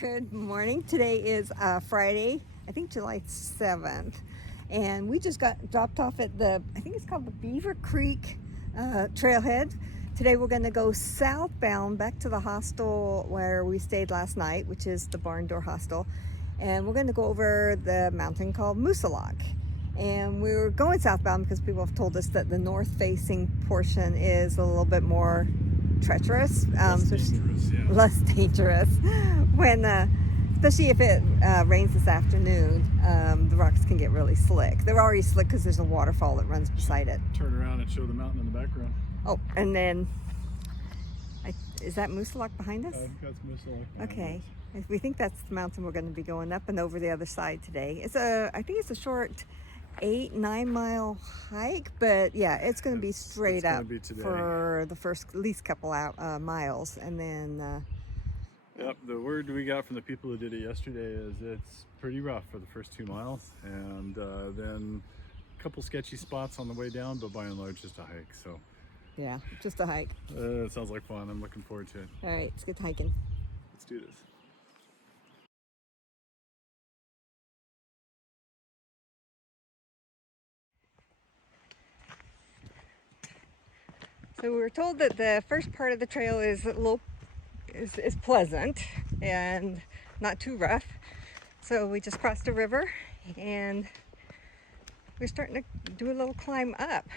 Good morning. Today is Friday, I think July 7th. And we just got dropped off at I think it's called the Beaver Creek trailhead. Today we're going to go southbound back to the hostel where we stayed last night, which is the Barn Door Hostel. And we're going to go over the mountain called Moosilauke. And we were going southbound because people have told us that the north-facing portion is a little bit more treacherous, less dangerous when especially if it rains this afternoon. The rocks can get really slick. They're already slick because there's a waterfall that runs beside it. Turn around and show the mountain in the background. Oh, and then is that Moosilauke behind us? I think that's Moosilauke. Okay, we think that's the mountain we're going to be going up and over the other side today. I think it's a short 8-9 mile hike, but yeah, it's going to be straight up for the first at least couple miles, and then yep, the word we got from the people who did it yesterday is it's pretty rough for the first 2 miles, and then a couple sketchy spots on the way down, but by and large just a hike. So yeah, just a hike. It sounds like fun. I'm looking forward to it. All right, let's get hiking. Let's do this. So we were told that the first part of the trail is pleasant and not too rough. So we just crossed a river and we're starting to do a little climb up.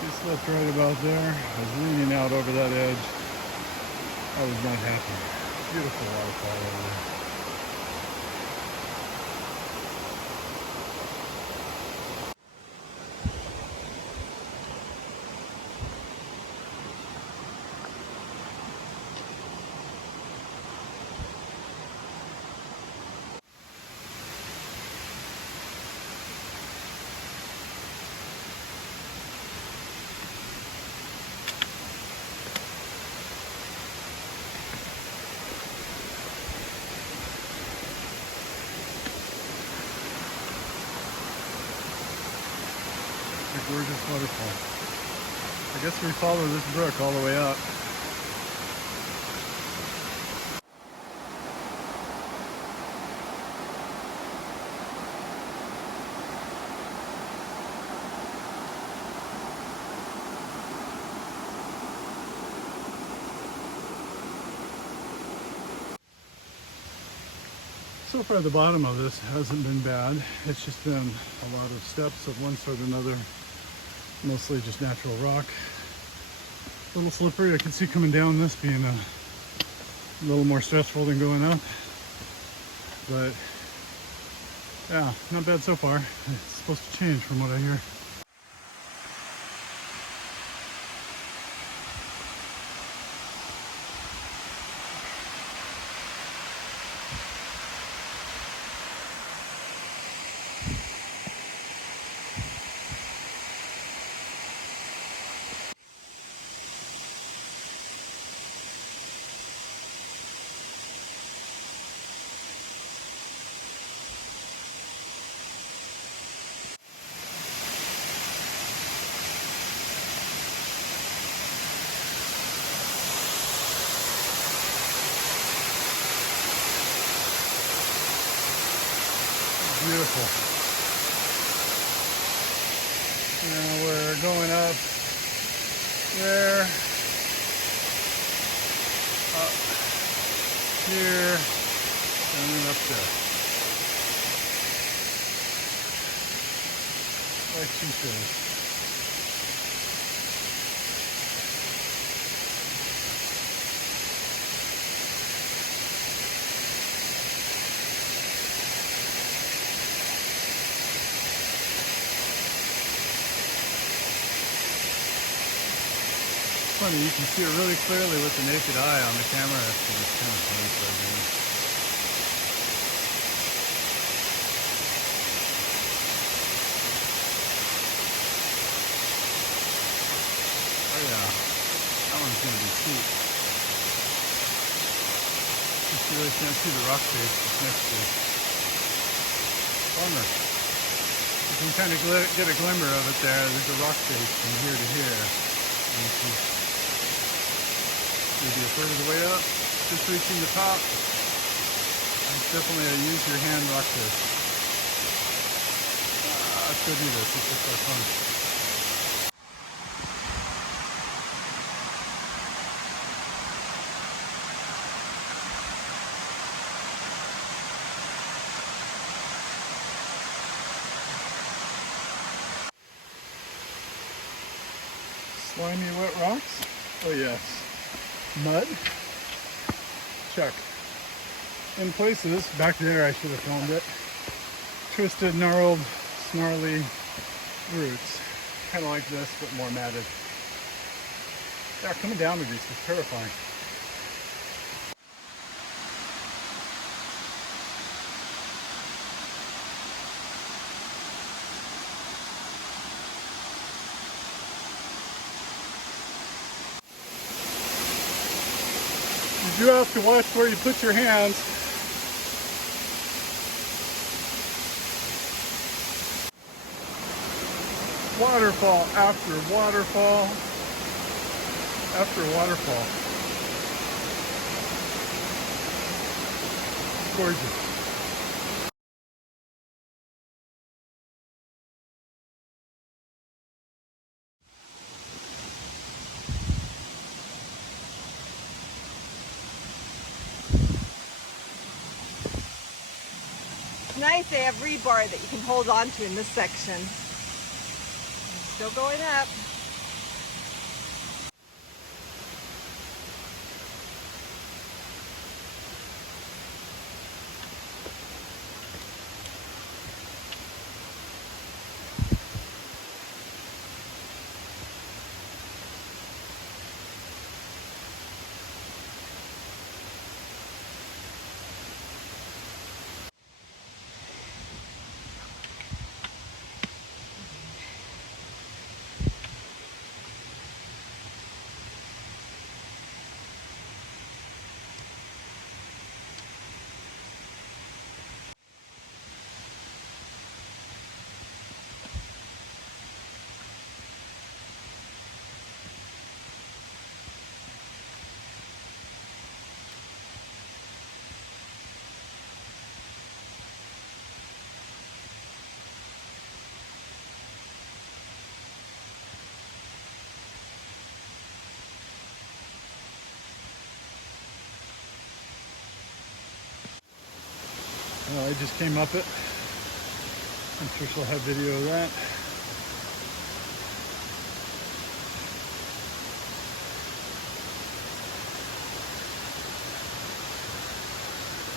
She slept right about there. I was leaning out over that edge. I was not happy. Beautiful waterfall over there. A gorgeous waterfall. I guess we follow this brook all the way up. So far the bottom of this hasn't been bad. It's just been a lot of steps of one sort or another. Mostly just natural rock. A little slippery. I can see coming down this being a little more stressful than going up. But yeah, not bad so far. It's supposed to change from what I hear. Beautiful. Now we're going up there, up here, and then up there. Like she says. Funny, you can see it really clearly with the naked eye. On the camera, it's kind of funny. yeah, that one's gonna be sweet. You really can't see the rock face that's next to it. Bummer. You can kind of get a glimmer of it there. There's a rock face from here to here. And she's maybe a third of the way up, just reaching the top. It's definitely a use your hand rock fish. Let's go do this. It's just so fun. Slimy wet rocks? Oh yes. Mud? Check. In places, back there I should have filmed it, twisted, gnarled, snarly roots. Kind of like this, but more matted. Yeah, coming down with these is terrifying. You do have to watch where you put your hands. Waterfall after waterfall after waterfall. Gorgeous. It's nice they have rebar that you can hold on to in this section. Still going up. I just came up it. I'm sure she'll have video of that.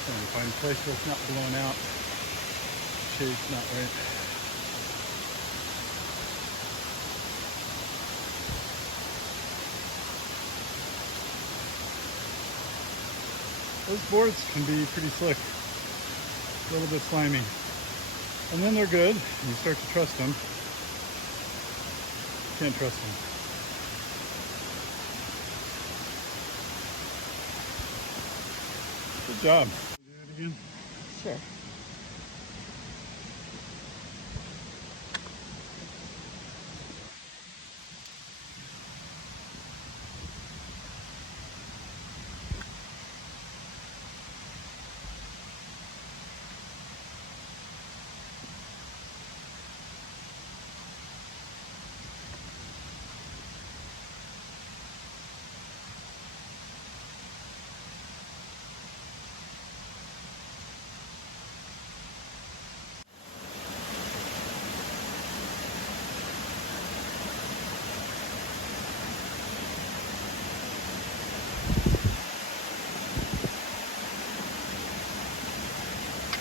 Trying to find a place where it's not blown out. Shade's not right. Those boards can be pretty slick. A little bit slimy. And then they're good. You start to trust them. Can't trust them. Good job. Do it again? Sure.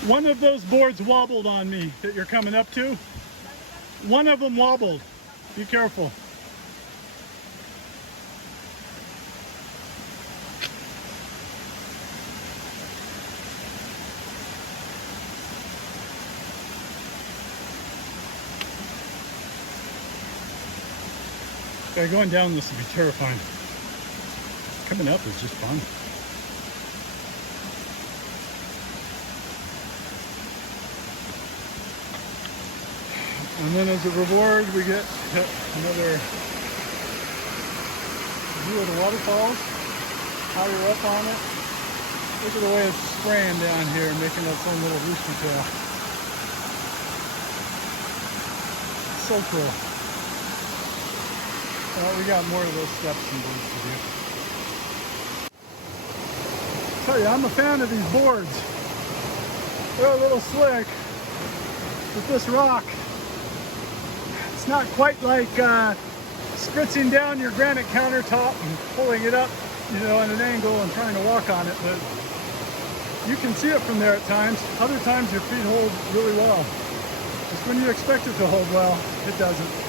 One of those boards wobbled on me that you're coming up to. One of them wobbled. Be careful. Yeah, going down this would be terrifying. Coming up is just fun. And then as a reward, we get another view of the waterfalls. How you're up on it. Look at the way it's spraying down here, making its own little rooster tail. So cool. Well, we got more of those steps and boards to do. Tell you, I'm a fan of these boards. They're a little slick with this rock. It's not quite like spritzing down your granite countertop and pulling it up, you know, at an angle and trying to walk on it, but you can see it from there at times. Other times your feet hold really well. Just when you expect it to hold well, it doesn't.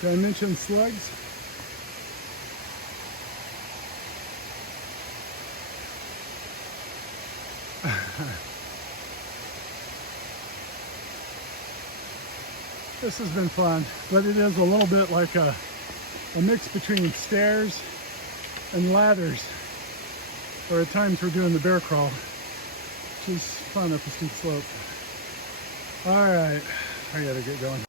Did I mention slugs? This has been fun, but it is a little bit like a mix between stairs and ladders. Or at times we're doing the bear crawl, which is fun up a steep slope. All right, I gotta get going.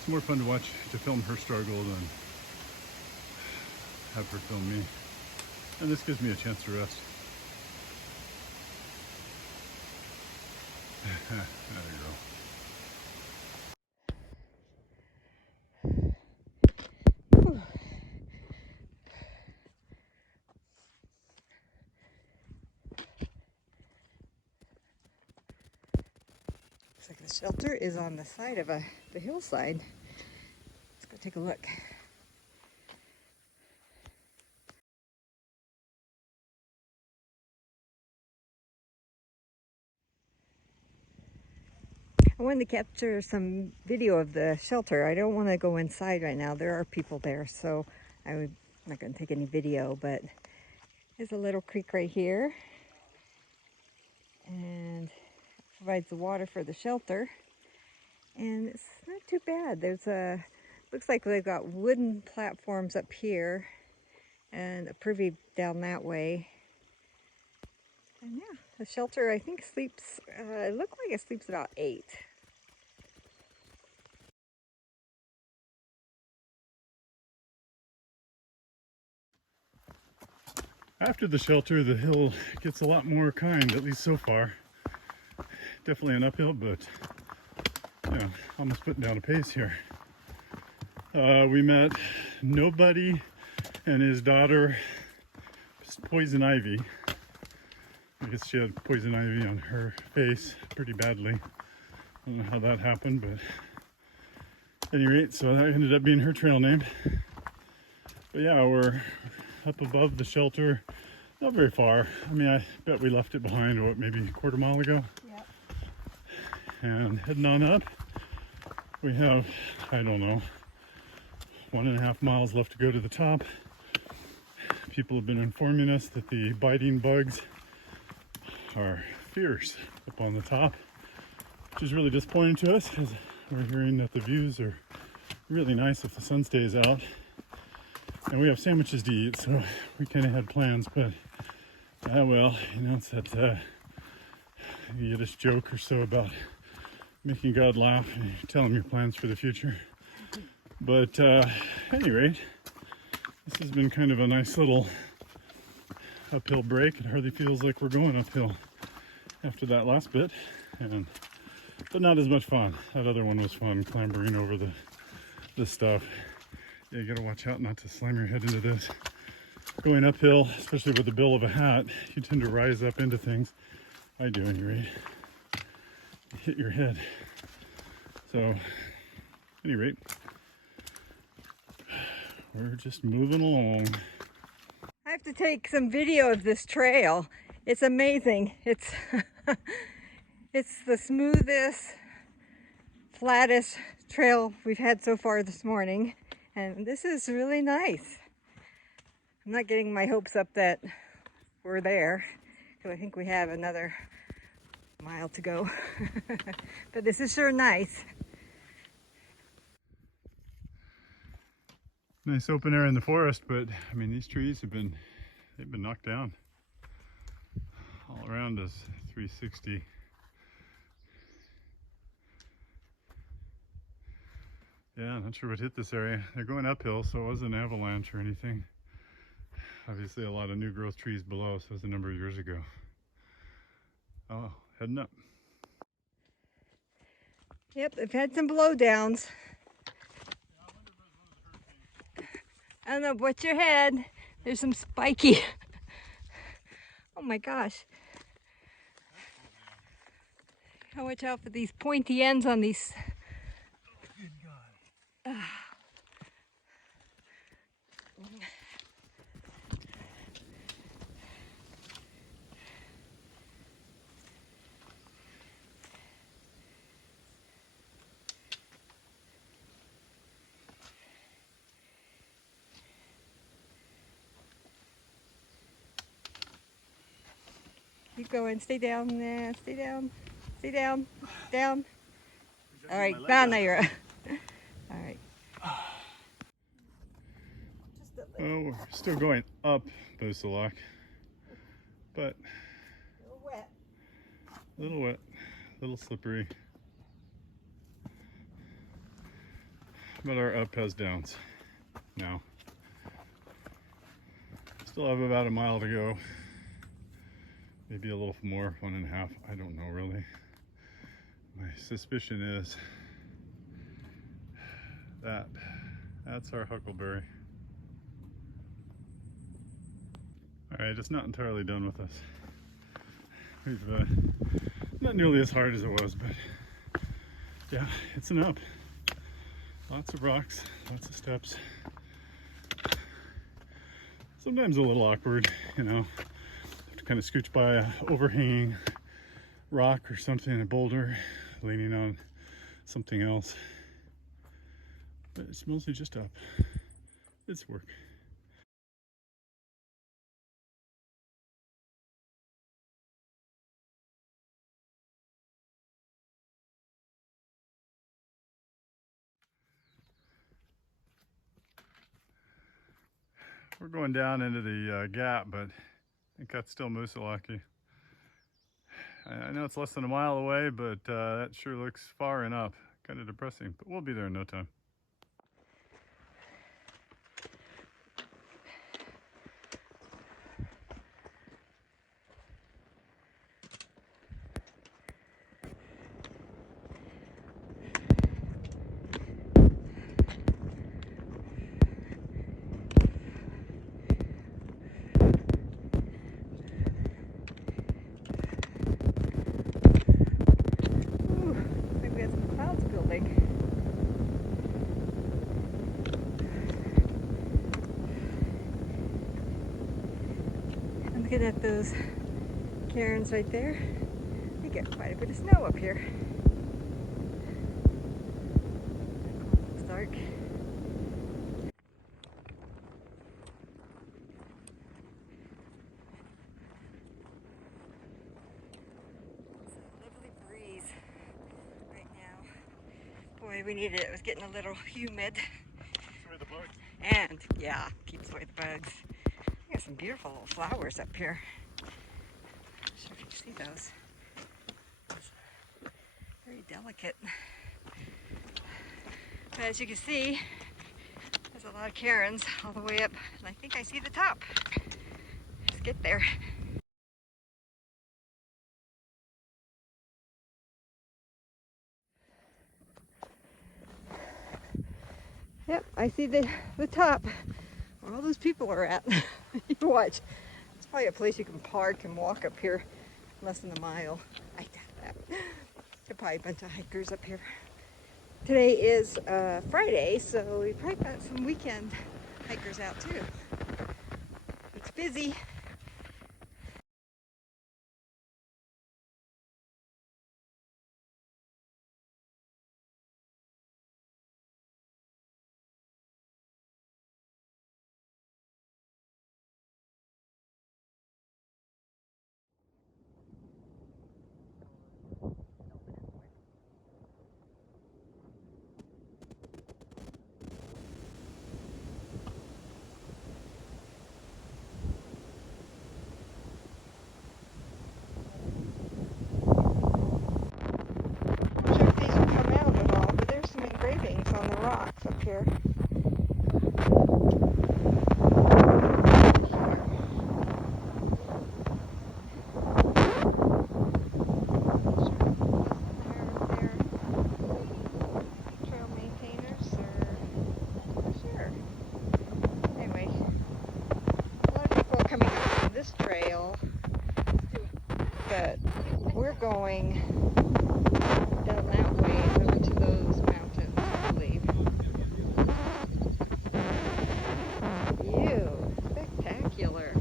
It's more fun to film her struggle than have her film me. And this gives me a chance to rest. There you go. Looks like the shelter is on the side of the hillside. Let's go take a look. I wanted to capture some video of the shelter. I don't want to go inside right now. There are people there, so I'm not going to take any video, but there's a little creek right here. And it provides the water for the shelter. And it's not too bad. Looks like they've got wooden platforms up here and a privy down that way. And yeah, the shelter I think sleeps, it looked like it sleeps about 8. After the shelter, the hill gets a lot more kind, at least so far. Definitely an uphill, but you know, almost putting down a pace here. We met Nobody and his daughter, Poison Ivy. I guess she had poison ivy on her face pretty badly. I don't know how that happened, but at any rate, so that ended up being her trail name. But yeah, we're up above the shelter, not very far. I mean, I bet we left it behind, what, maybe a quarter mile ago? Yep. And heading on up, we have, I don't know, 1.5 miles left to go to the top. People have been informing us that the biting bugs are fierce up on the top, which is really disappointing to us because we're hearing that the views are really nice if the sun stays out. And we have sandwiches to eat, so we kind of had plans, but well, you know, it's that Yiddish joke or so about making God laugh and you tell him your plans for the future. But at any rate, this has been kind of a nice little uphill break. It hardly feels like we're going uphill after that last bit, but not as much fun. That other one was fun, clambering over this stuff. Yeah, you gotta watch out not to slam your head into this. Going uphill, especially with the bill of a hat, you tend to rise up into things. I do anyway. You hit your head. So, at any rate, we're just moving along. I have to take some video of this trail. It's amazing. It's it's the smoothest, flattest trail we've had so far this morning, and this is really nice. I'm not getting my hopes up that we're there, because I think we have another mile to go. But this is sure nice. Nice open air in the forest, but I mean, these trees they've been knocked down. All around us, 360. Yeah, not sure what hit this area. They're going uphill, so it wasn't an avalanche or anything. Obviously a lot of new growth trees below, so it was a number of years ago. Oh, heading up. Yep, they've had some blowdowns. I don't know, what's your head? There's some spiky. Oh my gosh. Gotta watch out for these pointy ends on these. Oh, good God. Keep going, stay down there, stay down, stay down, down. All right, now you're up. All right. Well, we're still going up Bousselloch, but A little wet. a little wet, a little slippery. But our up has downs now. Still have about a mile to go. Maybe a little more, 1.5. I don't know really. My suspicion is that's our huckleberry. All right, it's not entirely done with us. We've not nearly as hard as it was, but yeah, it's an up. Lots of rocks, lots of steps. Sometimes a little awkward, you know. Have to kind of scooch by a overhanging rock or something, a boulder, leaning on something else. But it's mostly just up. It's work. We're going down into the gap, but I think that's still Moosilauke. I know it's less than a mile away, but that sure looks far and up. Kind of depressing, but we'll be there in no time. Looking at those cairns right there, they get quite a bit of snow up here. Looks dark. It's a lovely breeze right now. Boy, we needed it. It was getting a little humid. Keeps away the bugs. And yeah, keeps away the bugs. We got some beautiful little flowers up here. Not sure if you can see those. It's very delicate. But as you can see, there's a lot of cairns all the way up, and I think I see the top. Let's get there. Yep, I see the top where all those people are at. You watch. It's probably a place you can park and walk up here less than a mile. I doubt that. There's probably a bunch of hikers up here. Today is Friday, so we probably got some weekend hikers out too. It's busy. I'm not sure if these will come out at all, but there's some engravings on the rocks up here. Trail maintainers or sure. Anyway, a lot of people are coming up on this trail, but we're going down that way and over to those mountains, I believe. Ew, spectacular.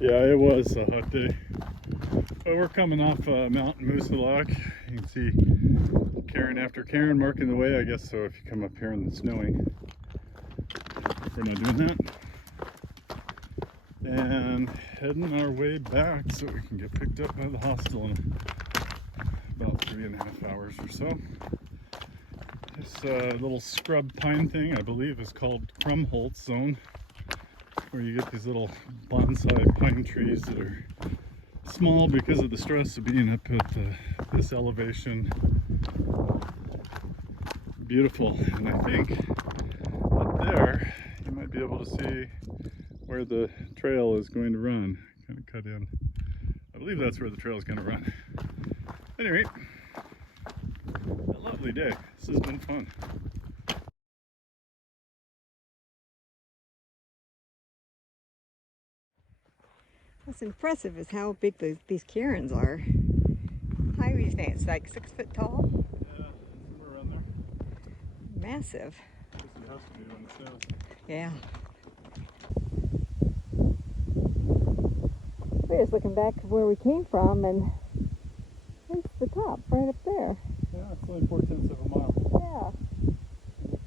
Yeah, it was a hot day. But we're coming off Mount Moosilauke. You can see cairn after cairn marking the way, I guess, so if you come up here and it's snowing, we're not doing that. And heading our way back so we can get picked up by the hostel in about 3.5 hours or so. This little scrub pine thing, I believe, is called Krumholtz Zone, where you get these little bonsai pine trees that are small because of the stress of being up at this elevation. Beautiful, and I think up there you might be able to see where the trail is going to run. Kind of cut in. I believe that's where the trail is going to run. Anyway, a lovely day. This has been fun. What's impressive is how big these cairns are. How high would you say it's like 6 foot tall? Yeah, somewhere around there. Massive. I guess it has to be when it snows. Yeah. We're just looking back where we came from, and there's the top right up there. Yeah, it's only 4/10 of a mile. Yeah.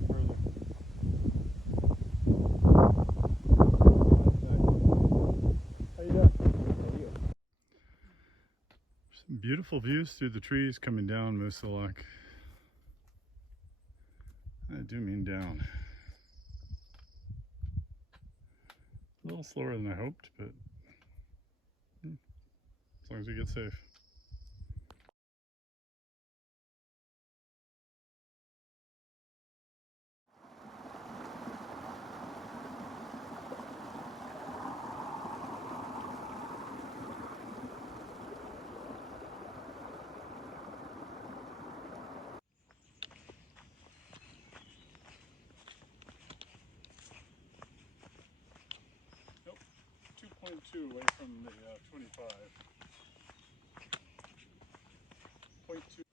Further. How you doing? How are you? Some beautiful views through the trees coming down Moosilauke. I do mean down. A little slower than I hoped, but as long as we get safe. Nope, 2.2 away from the 25. 0.2.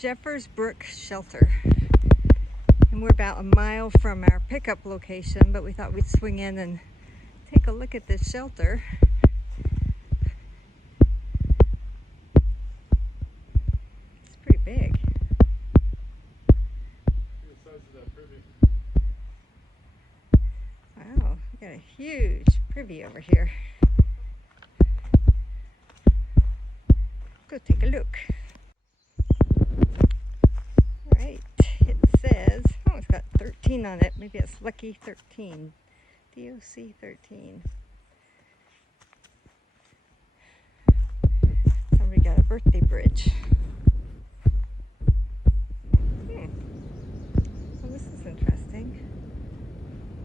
Jeffers Brook Shelter. And we're about a mile from our pickup location, but we thought we'd swing in and take a look at this shelter. It's pretty big. Wow, we got a huge privy over here. Go take a look. Alright, it says, oh, it's got 13 on it. Maybe it's Lucky 13. DOC 13. Somebody got a birthday bridge. Well, this is interesting.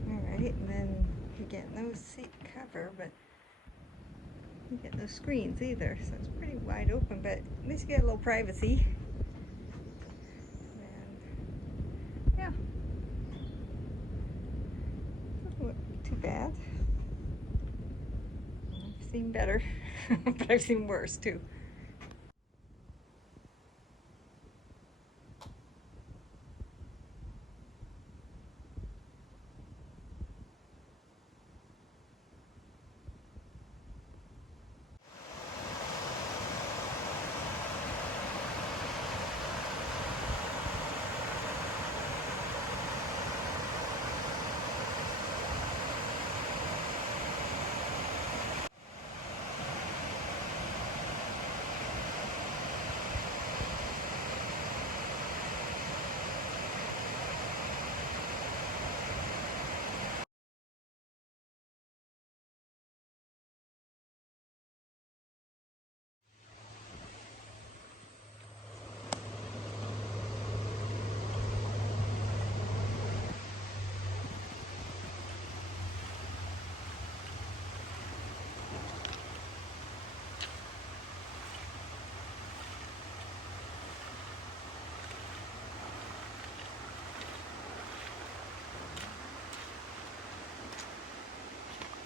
Alright, and then you get no seat cover, but you get no screens either, so it's pretty wide open, but at least you get a little privacy. And yeah, doesn't look too bad. I've seen better, but I've seen worse too.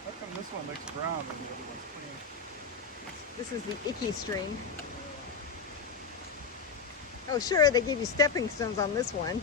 How come this one looks brown and the other one's clean? This is the icky stream. Oh sure, they gave you stepping stones on this one.